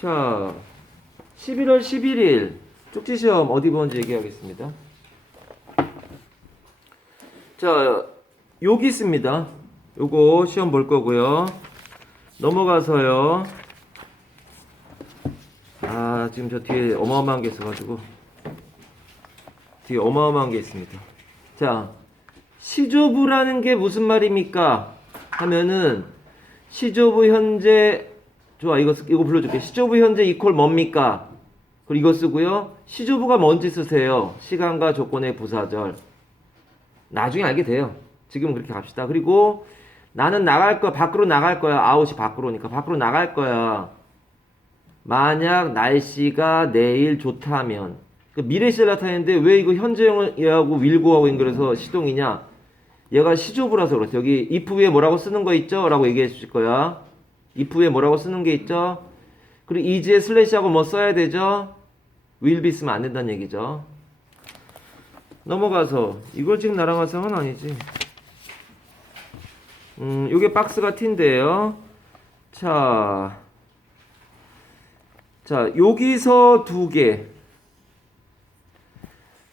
자, 11월 11일 쪽지 시험 어디 보는지 얘기하겠습니다. 자, 여기 있습니다. 요거 시험 볼 거고요. 넘어가서요. 아, 지금 저 뒤에 어마어마한 게 있어가지고. 뒤에 어마어마한 게 있습니다. 자, 시조부라는 게 무슨 말입니까? 하면은, 시조부 현재, 좋아, 이거, 쓰- 이거 불러줄게. 시조부 현재 이퀄 뭡니까? 그리고 이거 쓰고요. 시조부가 뭔지 쓰세요. 시간과 조건의 부사절. 나중에 알게 돼요. 지금 그렇게 갑시다. 그리고 나는 나갈 거야. 밖으로 나갈 거야. 아웃이 밖으로니까. 밖으로 나갈 거야. 만약 날씨가 내일 좋다면. 그 미래 시를 나타내는데 왜 이거 현재형하고 윌고하고 연결해서 시동이냐? 얘가 시조부라서 그렇대. 여기 if 위에 뭐라고 쓰는 거 있죠? 라고 얘기해 주실 거야. If 위에 뭐라고 쓰는 게 있죠? 그리고 is에 슬래시하고 뭐 써야 되죠? will be 쓰면 안 된다는 얘기죠. 넘어가서 이걸 지금 나랑 할 상은 아니지. 음, 요게 박스가 T인데요. 자, 자 여기서 두 개,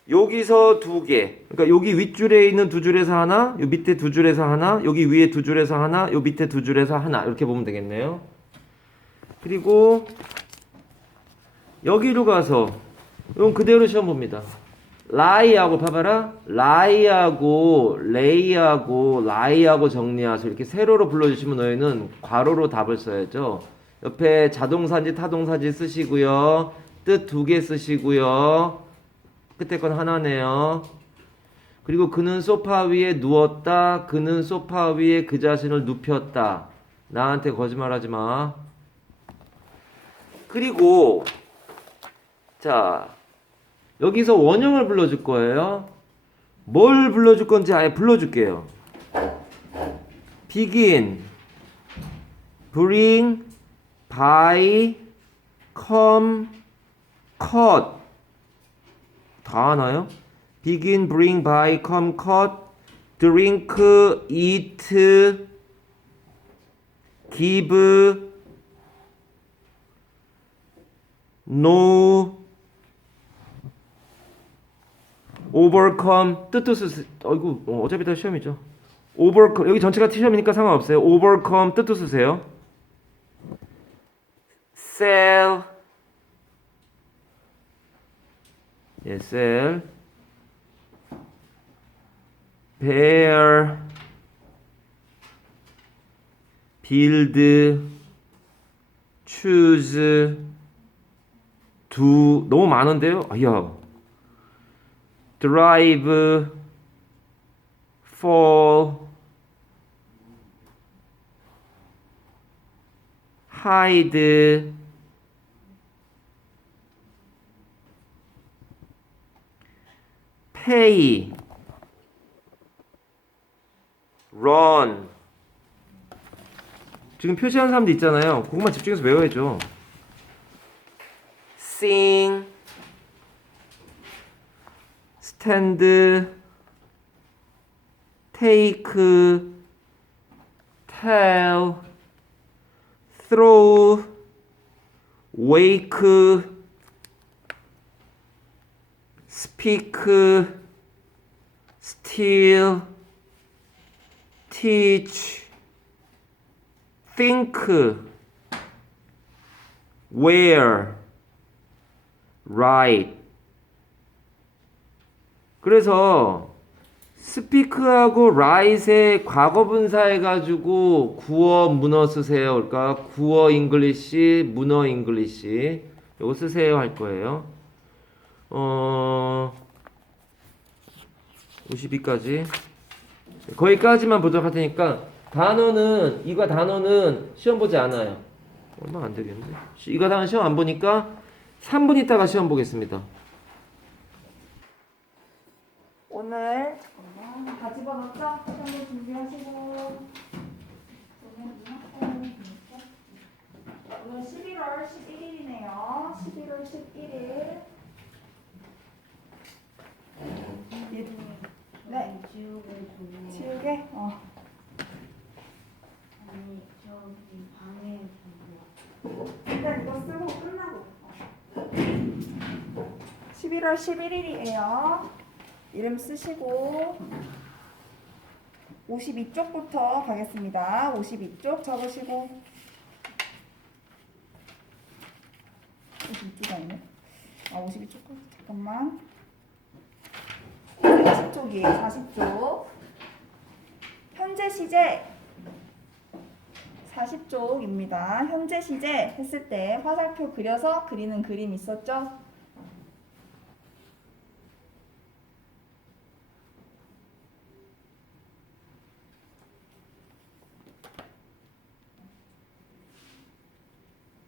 여기서 두 개. 그러니까 여기 윗줄에 있는 두 줄에서 하나, 요 밑에 두 줄에서 하나, 여기 위에 두 줄에서 하나, 요 밑에 두 줄에서 하나 이렇게 보면 되겠네요. 그리고 여기로 가서 이건 그대로 시험 봅니다. 라이하고 봐봐라. 라이하고 레이하고 라이하고 정리하서 이렇게 세로로 불러주시면 너희는 괄호로 답을 써야죠. 옆에 자동사인지 타동사인지 쓰시고요. 뜻 두 개 쓰시고요. 끝에 건 하나네요. 그리고 그는 소파 위에 누웠다. 그는 소파 위에 그 자신을 눕혔다. 나한테 거짓말 하지 마. 그리고 자 여기서 원형을 불러줄 거예요. 뭘 불러줄 건지 아예 불러줄게요. begin, bring, buy, come, cut. 다 하나요? begin, bring, buy, come, cut, drink, eat, give, no, overcome 뜻도 쓰 어이구 어, 어차피 다 시험이죠. overcome 여기 전체가 시험이니까 상관없어요. overcome 뜻도 쓰세요. sell 예, sell bear build choose do 너무 많은데요. 아야. drive, fall, hide, pay, run. 지금 표시한 사람도 있잖아요. 그것만 집중해서 외워야죠. sing, stand, take, tell, throw, wake, speak, steal, teach, think, wear, write. 그래서 스피크하고 라이트의 과거 분사 해 가지고 구어 문어 쓰세요. 그러니까 구어 잉글리시, 문어 잉글리시 요거 쓰세요 할 거예요. 어 52까지 거기까지만 보도록 할 테니까 단어는 이거 단어는 시험 보지 않아요. 얼마 안 되겠는데? 시- 이거 단어 시험 안 보니까 3분 있다가 시험 보겠습니다. 오늘 다 집어넣죠? 한번 준비하시고 오늘 11월 11일이네요. 11월 11일 네좀 지우개 어 아니 저기 방에 좀 일단 이거 쓰고 끝나고. 11월 11일이에요. 이름 쓰시고 52쪽부터 가겠습니다. 52쪽 적으시고 52쪽 아니네? 아 52쪽 잠깐만 40쪽이에요. 40쪽 현재 시제 40쪽입니다. 현재 시제 했을 때 화살표 그려서 그리는 그림 있었죠?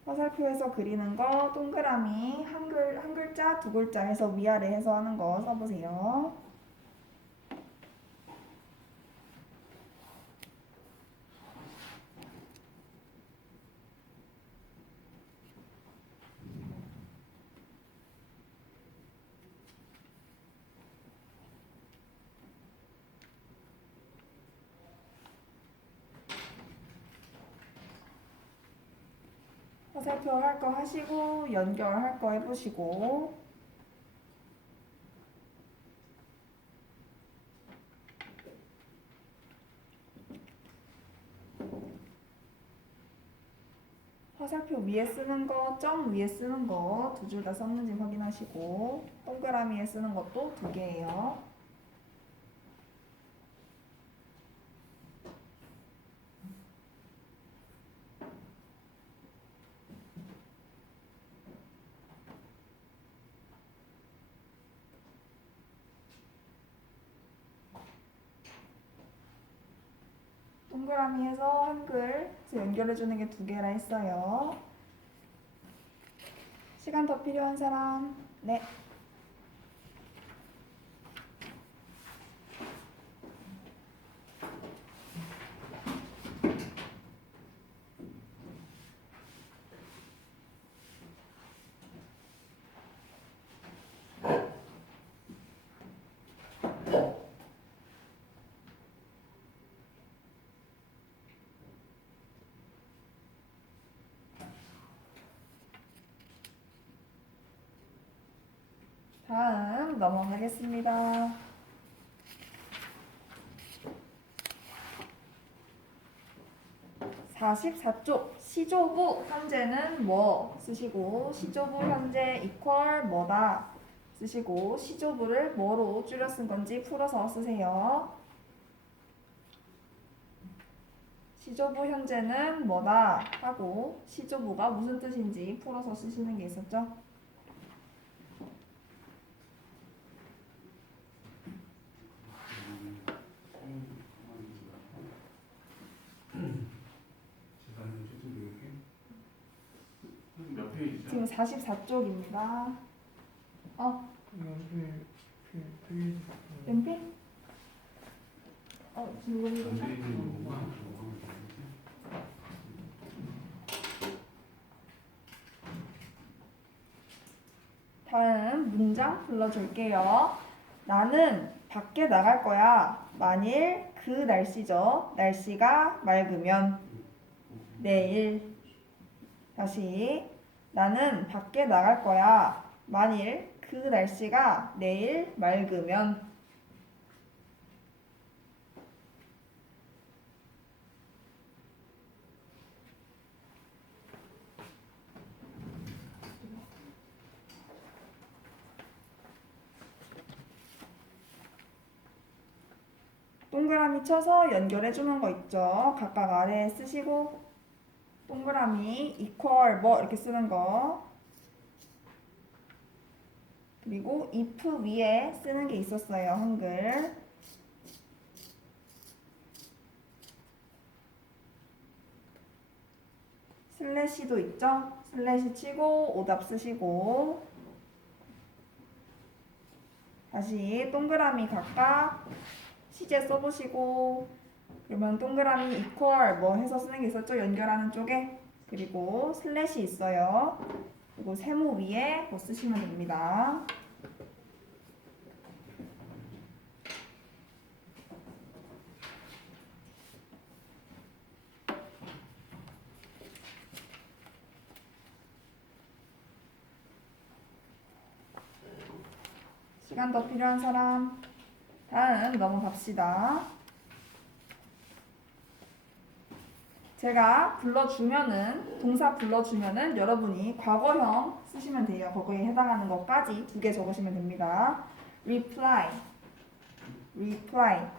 화살표에서 그리는 거 동그라미 한, 글, 한 글자 두 글자 해서 위아래 해서 하는 거 써보세요. 화살표 할 거 하시고 연결할 거 해보시고 화살표 위에 쓰는 거, 점 위에 쓰는 거 두 줄 다 썼는지 확인하시고 동그라미에 쓰는 것도 두 개예요. 동그라미 해서 한글 연결해 주는 게 두 개라 했어요. 시간 더 필요한 사람? 네. 넘어가겠습니다. (44쪽) 시조부 현재는 뭐 쓰시고 시조부 현재 이퀄 뭐다 쓰시고 시조부를 뭐로 줄여 쓴 건지 풀어서 쓰세요. 시조부 현재는 뭐다 하고 시조부가 무슨 뜻인지 풀어서 쓰시는 게 있었죠? 몇 페이지죠? 지금 44쪽입니다. 어, 연필? 어, 지금 이거 다음 문장 불러줄게요. 나는 밖에 나갈 거야. 만일 그 날씨죠. 날씨가 맑으면 내일 다시 나는 밖에 나갈 거야. 만일 그 날씨가 내일 맑으면 동그라미 쳐서 연결해 주는 거 있죠. 각각 아래에 쓰시고 동그라미 equal 뭐 이렇게 쓰는 거 그리고 if 위에 쓰는 게 있었어요. 한글 슬래시도 있죠. 슬래시 치고 오답 쓰시고 다시 동그라미 각각 시제 써보시고 그러면 동그라미 equal 뭐 해서 쓰는 게 있었죠? 연결하는 쪽에. 그리고 슬래시 있어요. 그리고 세모 위에 뭐 쓰시면 됩니다. 시간 더 필요한 사람? 다음 넘어갑시다. 제가 불러주면은 동사 불러주면은 여러분이 과거형 쓰시면 돼요. 거기에 해당하는 것까지 두 개 적으시면 됩니다. reply, reply,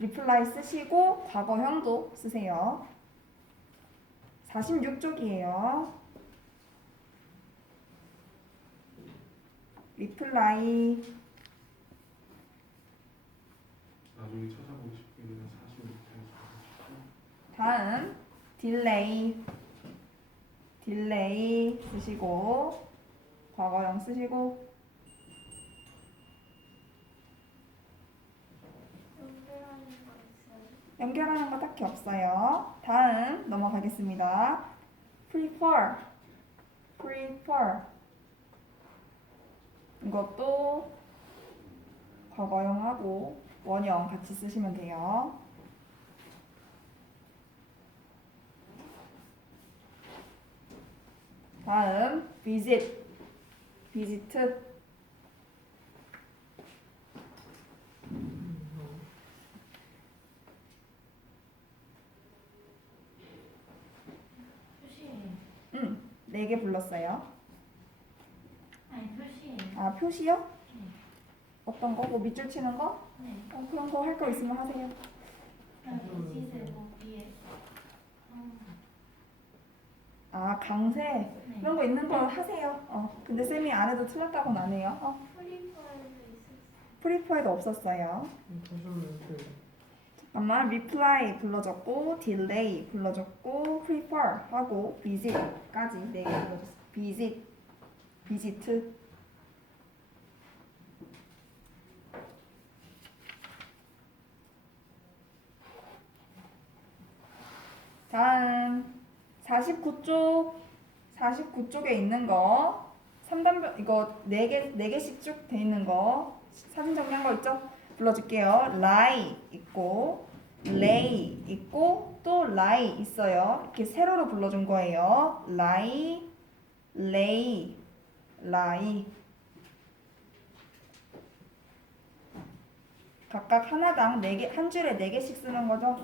reply 쓰시고 과거형도 쓰세요. 46쪽이에요. reply, 나중에 찾아보고 싶으면 46페이지 다음 delay, delay 쓰시고 과거형 쓰시고 연결하는 거 딱히 없어요. 다음 넘어가겠습니다. prefer, prefer 이것도 과거형하고 원형 같이 쓰시면 돼요. 다음 visit, visit 표시예요. 응, 네 개 불렀어요. 아니 표시예요. 아 표시요? 네. 어떤 거? 뭐 밑줄 치는 거? 네. 어, 그런 거 할 거 있으면 하세요. 그냥 표시를 거기에. 음, 아 강세 네. 이런 거 있는 거 하세요. 어, 근데 쌤이 안 해도 틀렸다고는 안 해요. 어. 프리프에도 없었어요. 잠깐만 reply 불러줬고 delay 불러줬고 prefer 하고 visit까지 네개 불러줬어. visit, visit. 다음 49쪽 49쪽에 있는 거 3단변 이거 4개 4개씩 쭉 돼 있는 거 사진 정리한 거 있죠? 불러줄게요. lie 있고 lay 있고 또 lie 있어요. 이렇게 세로로 불러준 거예요. lie, lay, lie 각각 하나당 4개, 한 줄에 4개씩 쓰는 거죠.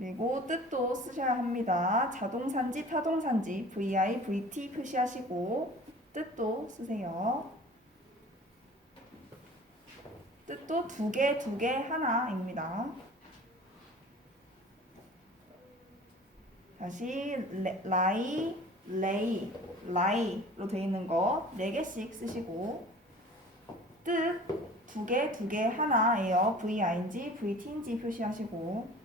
그리고 뜻도 쓰셔야 합니다. 자동산지, 타동산지, VI, VT 표시하시고 뜻도 쓰세요. 뜻도 두 개, 두 개, 하나입니다. 다시 레, 라이, 레이, 라이로 되어 있는 거 네 개씩 쓰시고 뜻 두 개, 두 개, 하나예요. VING, VT인지 표시하시고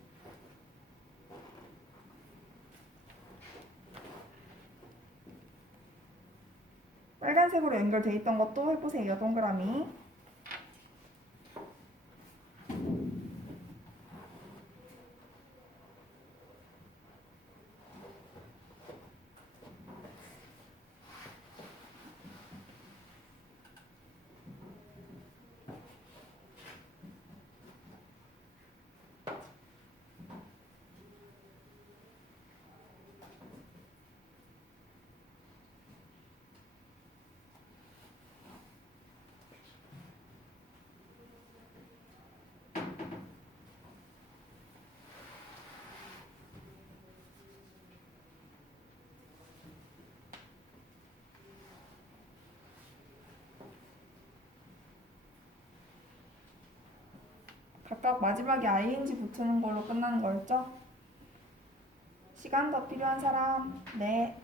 빨간색으로 연결돼 있던 것도 해보세요. 동그라미. 각각 마지막에 ing 붙는 걸로 끝나는 거였죠? 시간 더 필요한 사람? 네.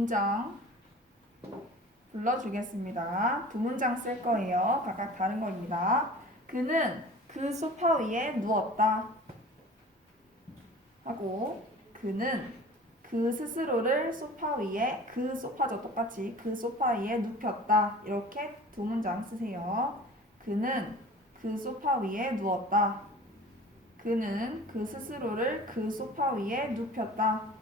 문장 불러주겠습니다. 두 문장 쓸 거예요. 각각 다른 거입니다. 그는 그 소파 위에 누웠다. 하고 그는 그 스스로를 소파 위에 그 소파죠 똑같이 그 소파 위에 눕혔다 이렇게 두 문장 쓰세요. 그는 그 소파 위에 누웠다. 그는 그 스스로를 그 소파 위에 눕혔다.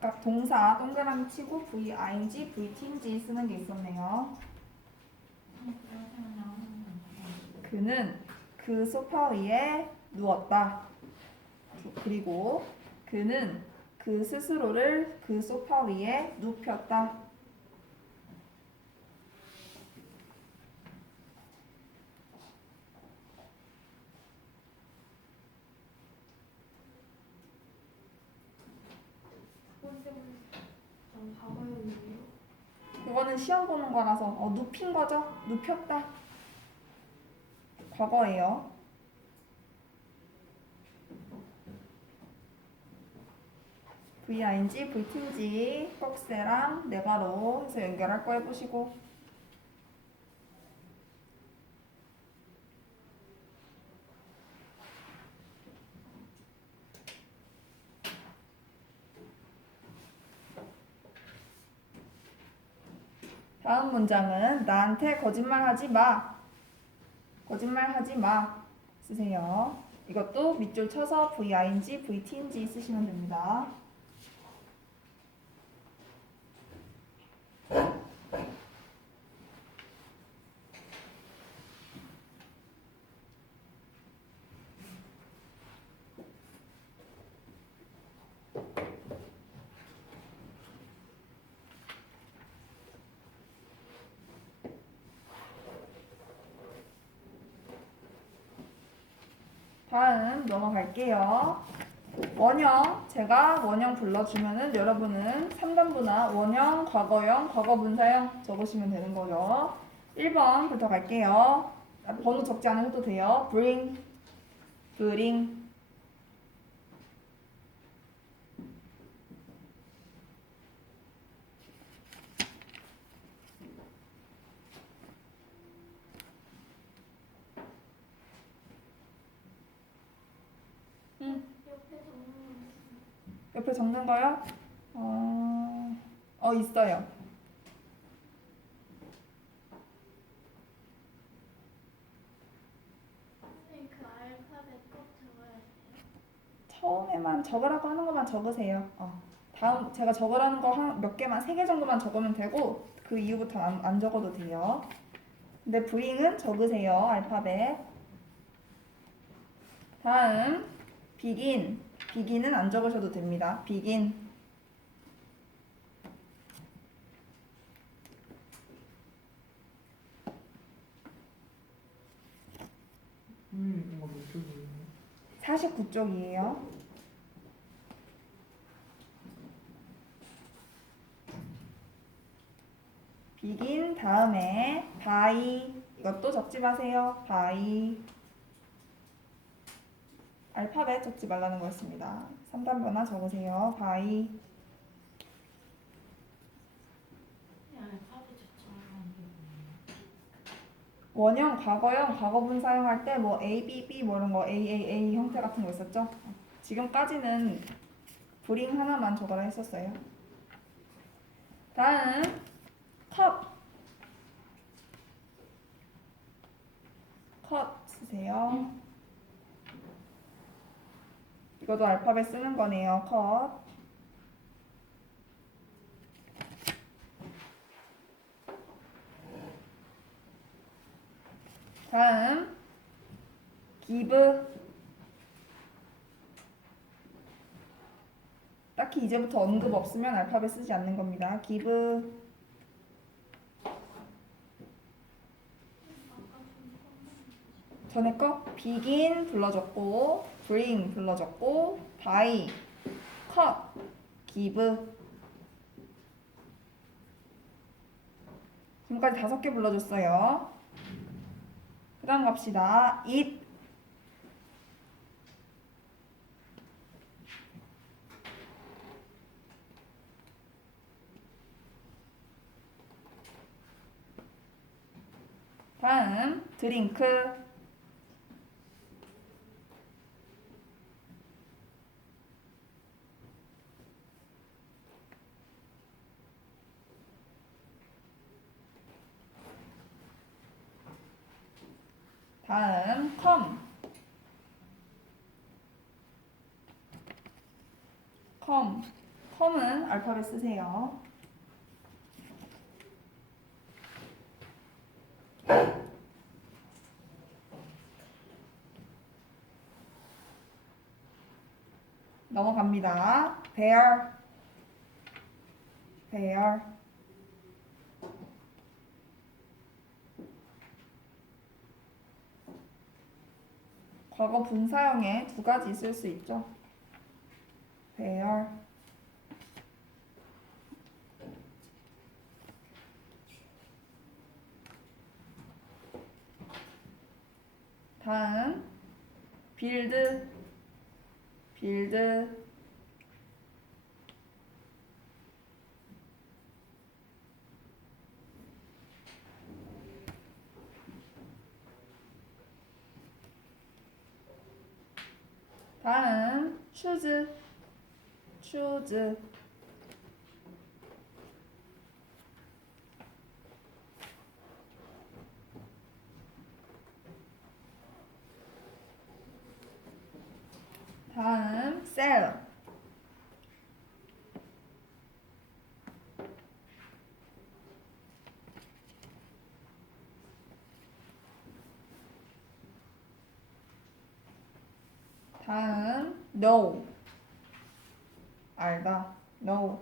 각각 동사 동그라미 치고 V, ing, VT인지 쓰는 게 있었네요. 그는 그 소파 위에 누웠다. 그리고 그는 그 스스로를 그 소파 위에 눕혔다. 좀 과거에 그거는 시험 보는 거라서 어, 눕힌 거죠? 눕혔다. 과거예요. VING, VT인지 꼭새랑 네가로 해서 연결할 거 해보시고 다음 문장은 나한테 거짓말 하지 마. 거짓말 하지 마. 쓰세요. 이것도 밑줄 쳐서 VING, VT인지 쓰시면 됩니다. 다음 넘어갈게요. 원형 제가 원형 불러주면은 여러분은 3번부나 원형, 과거형, 과거분사형 적으시면 되는 거죠. 1번부터 갈게요. 아, 번호 적지 않으셔도 돼요. bring, bring. 옆에 적는 거요? 어, 어 있어요. 그. 처음에만 적으라고 하는 것만 적으세요. 어. 다음 제가 적으라는 거 몇 개만 세 개 정도만 적으면 되고 그 이후부터 안, 안 적어도 돼요. 근데 브링은 적으세요 알파벳. 다음 begin begin은 안 적으셔도 됩니다. 쪽이에요? 49쪽이에요. begin 다음에 by 이것도 적지 마세요. by 알파벳 적지 말라는 거였습니다. 3단번화 적으세요. by 알파벳 적지 말라는 게 뭐예요? 원형, 과거형, 과거분 사용할 때 뭐 A, B, B 뭐 이런 거 A, A, A 형태 같은 거 있었죠? 지금까지는 브링 하나만 적어라 했었어요. 다음 컵. 컵 쓰세요. 이것도 알파벳 쓰는 거네요. 컵. 다음 give 딱히 이제부터 언급 없으면 알파벳 쓰지 않는 겁니다. give 전에 거 begin 불러줬고 bring 불러줬고 buy cut give 지금까지 다섯 개 불러줬어요. 그 다음 갑시다. it 다음 드링크 다음 컴 컴. 컴은 알파벳 쓰세요. 넘어갑니다. bear, bear. 과거 분사형에 두 가지 쓸수 있죠. bear. 다음 빌드 빌드 다음 choose choose 다음 sell 다음 know 알다 know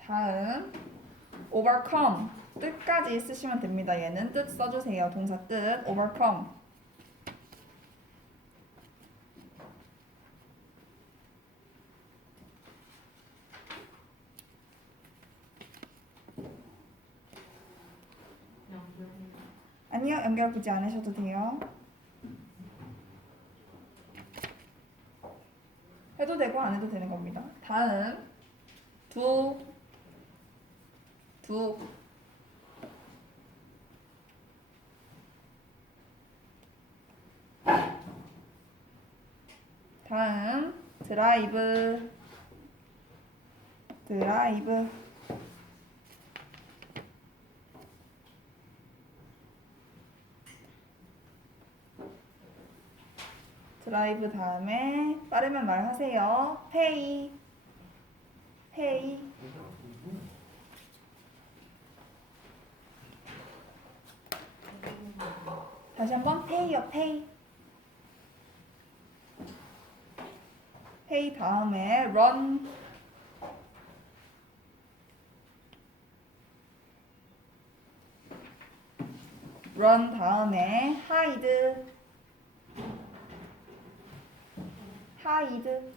다음 overcome 뜻까지 쓰시면 됩니다. 얘는 뜻 써주세요. 동사 뜻 overcome 아니요 연결 굳이 안 하셔도 돼요. 해도 되고 안 해도 되는 겁니다. 다음 두, 두. 다음 드라이브, 드라이브. 드라이브 다음에 빠르면 말하세요. 페이, 페이. 다시 한번. 페이요 페이. 페이 다음에 run. run 다음에 hide 한 한번.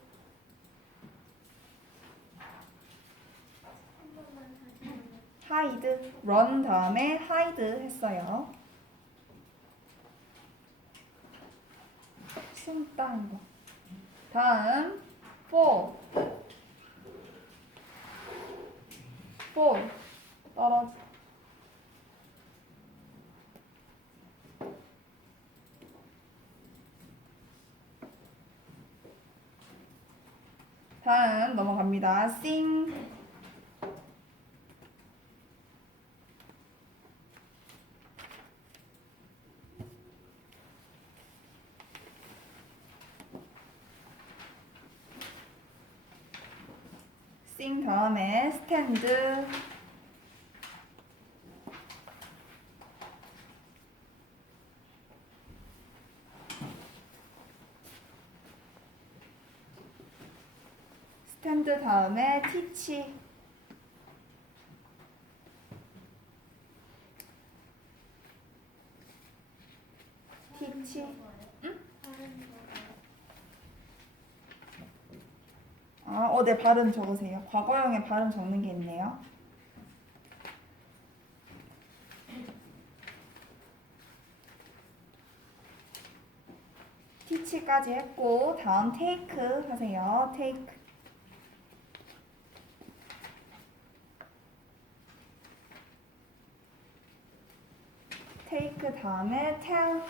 hide run 다음에 hide 했어요 숨다는 거 다음 fall fall 떨어져 다음 넘어갑니다 sing sing 다음에 stand 다음에 teach 다른 거. 아, 어, 네, 발음 적으세요. 과거형에 발음 적는 게 있네요. teach까지 했고 다음 take 하세요. take. Take 다음에 tell.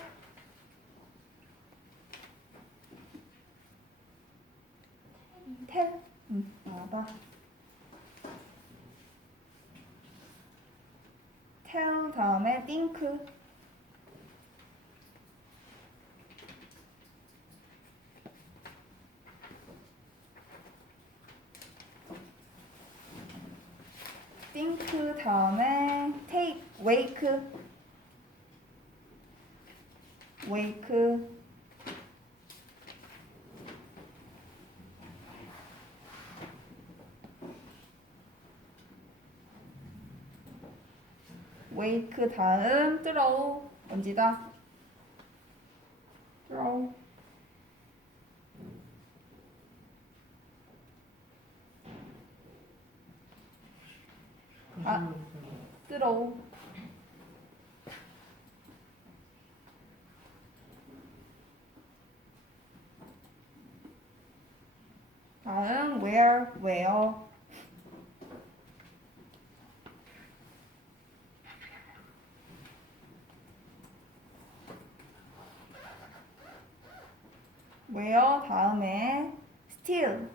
tell. 음, 알아. tell 다음에 think 다음에 take, wake, wake, wake 다음 throw 던지다 throw 아. throw 다음 where where 다음에 still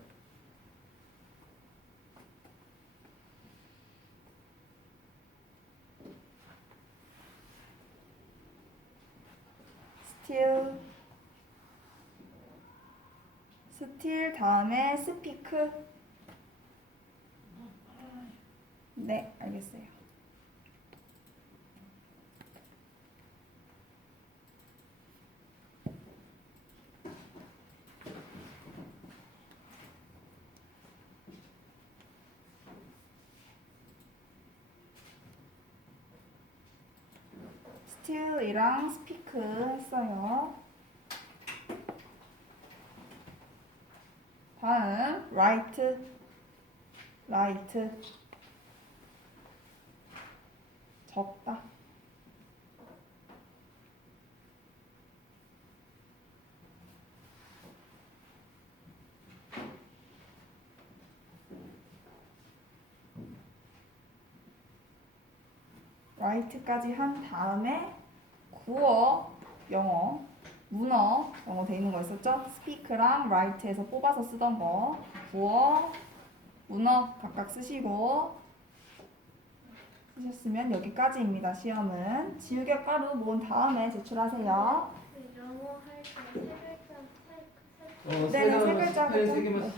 still still 다음에 speak 네 알겠어요 still이랑 speak 했어요. 다음 write, write 적다. write까지 한 다음에 구어 영어 문어 영어 돼 있는 거 있었죠? speak랑 write에서 뽑아서 쓰던 거 구어 문어 각각 쓰시고 쓰셨으면 여기까지입니다. 시험은 지우개 가루 모은 다음에 제출하세요. 그 영어 할때 세 글자 세, 세 어, 네, 네, 세 글자 세, 세 쓰-